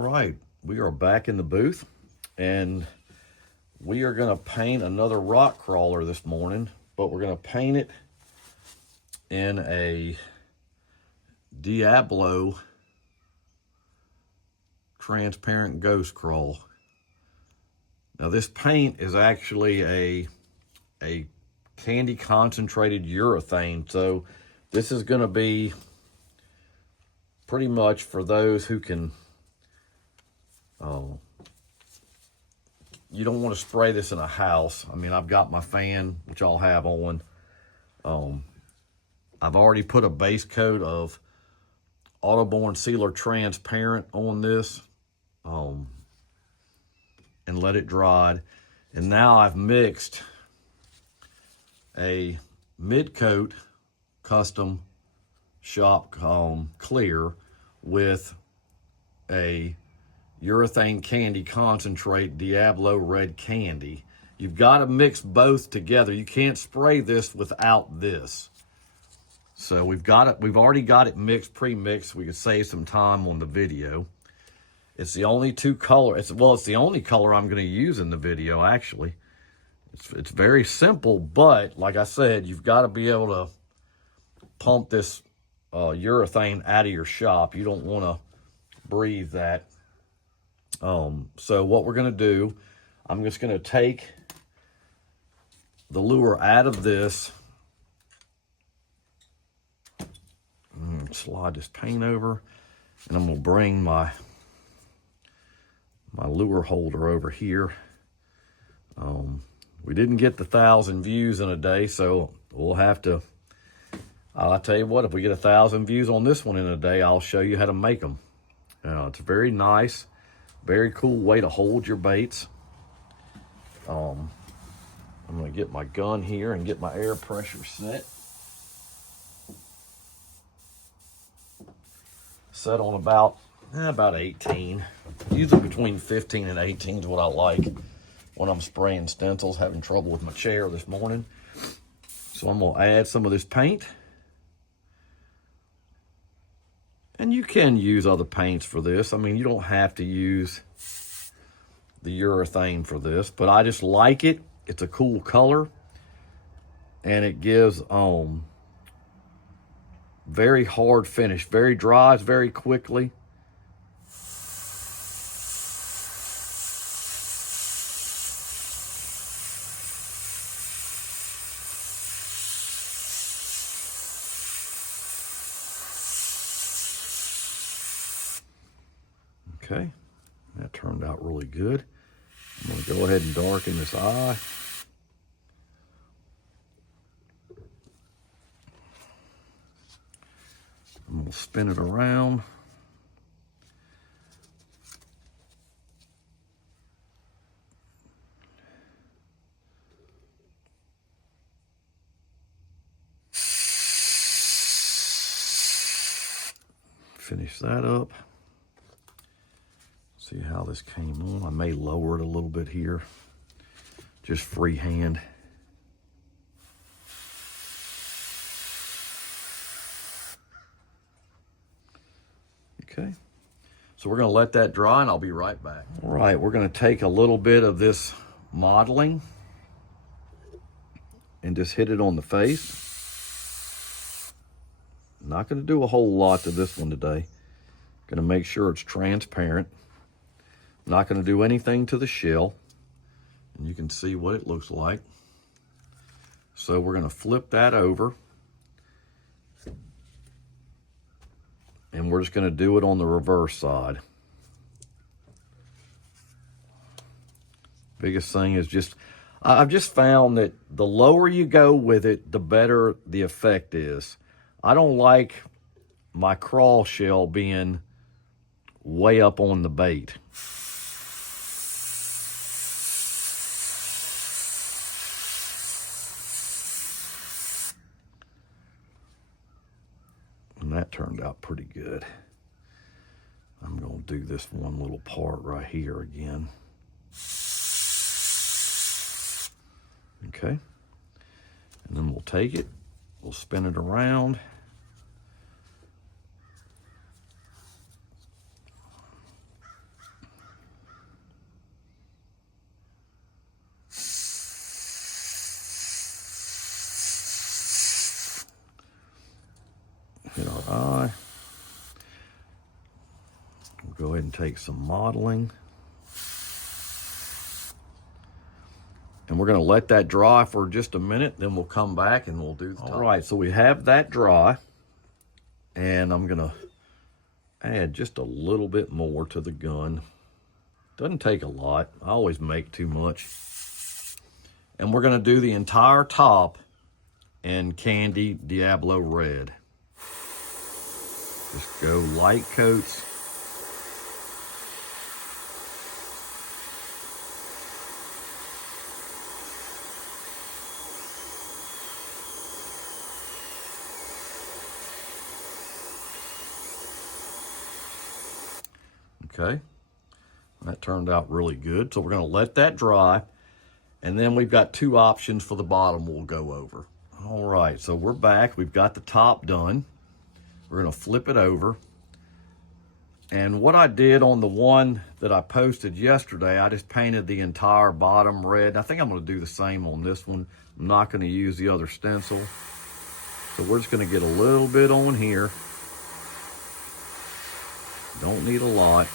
right, we are back in the booth, and we are going to paint another rock crawler this morning, but we're going to paint it in a Diablo transparent ghost crawl. Now this paint is actually a candy concentrated urethane, so this is going to be pretty much for those who can, you don't want to spray this in a house. I mean, I've got my fan, which I'll have on. I've already put a base coat of Autoborn Sealer Transparent on this and let it dry. And now I've mixed a mid-coat custom shop clear with a urethane candy concentrate Diablo red candy. You've got to mix both together. You can't spray this without this. So we've already got it mixed, pre-mixed. We could save some time on the video. It's the only two color. It's the only color I'm going to use in the video, actually. It's very simple, but like I said, you've got to be able to pump this urethane out of your shop. You don't want to breathe that. So what we're going to do, I'm just going to take the lure out of this, slide this paint over, and I'm going to bring my lure holder over here. We didn't get the 1,000 views in a day, so we'll have to, I'll tell you what, if we get 1,000 views on this one in a day, I'll show you how to make them. It's very nice, very cool way to hold your baits. I'm going to get my gun here and get my air pressure set. Set on about 18. Usually between 15 and 18 is what I like when I'm spraying stencils. Having trouble with my chair this morning. So I'm going to add some of this paint. And you can use other paints for this. I mean, you don't have to use the urethane for this, but I just like it. It's a cool color, and it gives very hard finish. Very dries very quickly. Okay, that turned out really good. I'm going to go ahead and darken this eye. I'm going to spin it around. Finish that up. See how this came on. I may lower it a little bit here, just freehand. Okay, so we're going to let that dry, and I'll be right back. All right, we're going to take a little bit of this modeling and just hit it on the face. Not going to do a whole lot to this one today. Going to make sure it's transparent. Not going to do anything to the shell, and you can see what it looks like. So we're going to flip that over, and we're just going to do it on the reverse side. Biggest thing is just, I've just found that the lower you go with it, the better the effect is. I don't like my crawl shell being way up on the bait. And that turned out pretty good. I'm going to do this one little part right here again. Okay. And then we'll take it, we'll spin it around. eye. We'll go ahead and take some modeling. And we're gonna let that dry for just a minute, then we'll come back and we'll do the top. All right, so we have that dry, and I'm gonna add just a little bit more to the gun. Doesn't take a lot. I always make too much. And we're gonna do the entire top in Candy Diablo Red. Just go light coats. Okay, that turned out really good. So we're gonna let that dry, and then we've got two options for the bottom we'll go over. All right, so we're back. We've got the top done. We're gonna flip it over. And what I did on the one that I posted yesterday, I just painted the entire bottom red. I think I'm gonna do the same on this one. I'm not gonna use the other stencil. So we're just gonna get a little bit on here. Don't need a lot.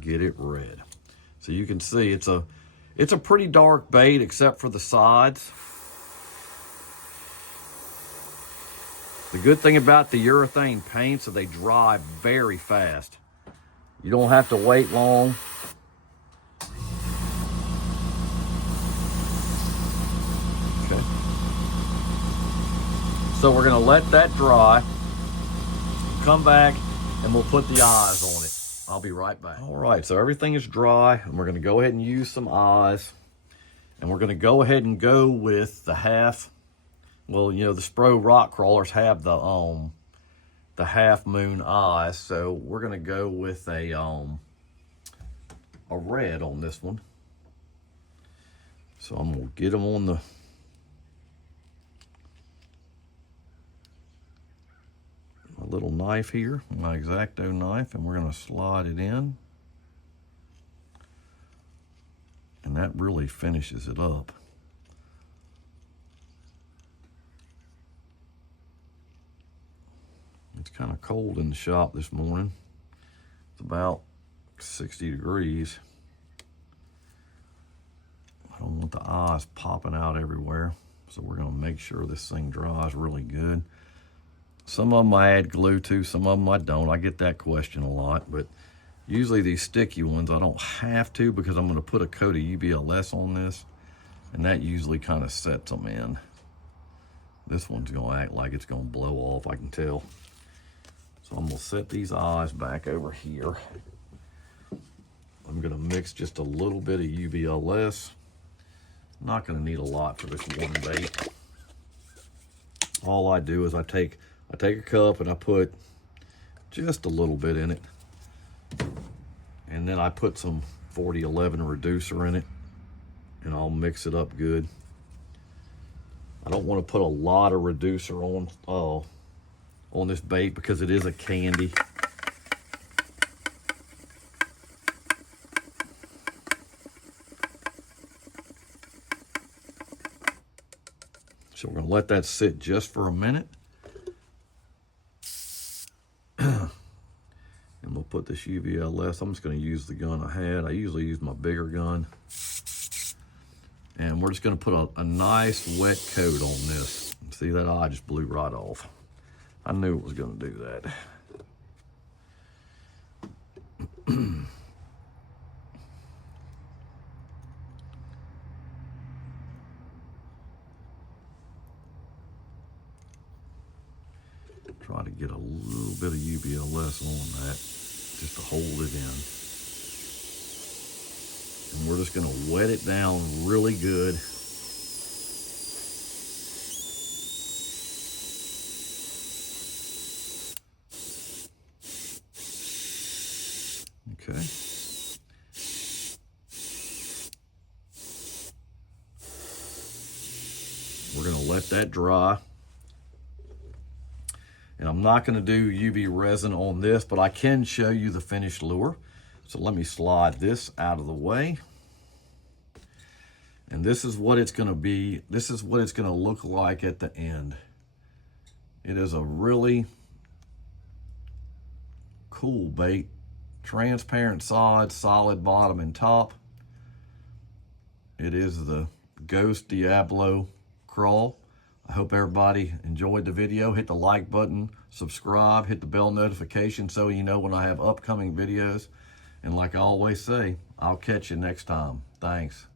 Get it red. So you can see it's a pretty dark bait except for the sides. The good thing about the urethane paints is they dry very fast. You don't have to wait long. Okay. So we're gonna let that dry, come back, and we'll put the eyes on it. I'll be right back. All right, so everything is dry, and we're gonna go ahead and use some eyes. And we're gonna go ahead and go with the half, well, you know, the Spro rock crawlers have the half moon eyes, so we're gonna go with a red on this one. So I'm gonna get them on my little knife here, my X-Acto knife, and we're gonna slide it in. And that really finishes it up. It's kind of cold in the shop this morning. It's about 60 degrees. I don't want the eyes popping out everywhere, so we're gonna make sure this thing dries really good. Some of them I add glue to, some of them I don't. I get that question a lot, but usually these sticky ones I don't have to because I'm gonna put a coat of UBLS on this, and that usually kind of sets them in. This one's gonna act like it's gonna blow off, I can tell. So I'm gonna set these eyes back over here. I'm gonna mix just a little bit of UBLS. I'm not gonna need a lot for this one bait. All I do is I take a cup and I put just a little bit in it. And then I put some 4011 reducer in it, and I'll mix it up good. I don't want to put a lot of reducer on this bait because it is a candy. So we're gonna let that sit just for a minute. And we'll put this UVLS. I'm just gonna use the gun I had. I usually use my bigger gun. And we're just gonna put a nice wet coat on this. See, that eye just blew right off. I knew it was gonna do that. Try to get a little bit of UBLS on that, just to hold it in. And we're just gonna wet it down really good. Okay. We're gonna let that dry. And I'm not gonna do UV resin on this, but I can show you the finished lure. So let me slide this out of the way. And this is what it's going to be. This is what it's going to look like at the end. It is a really cool bait. Transparent side, solid bottom and top. It is the Ghost Diablo Craw. I hope everybody enjoyed the video. Hit the like button, subscribe, hit the bell notification so you know when I have upcoming videos. And like I always say, I'll catch you next time. Thanks.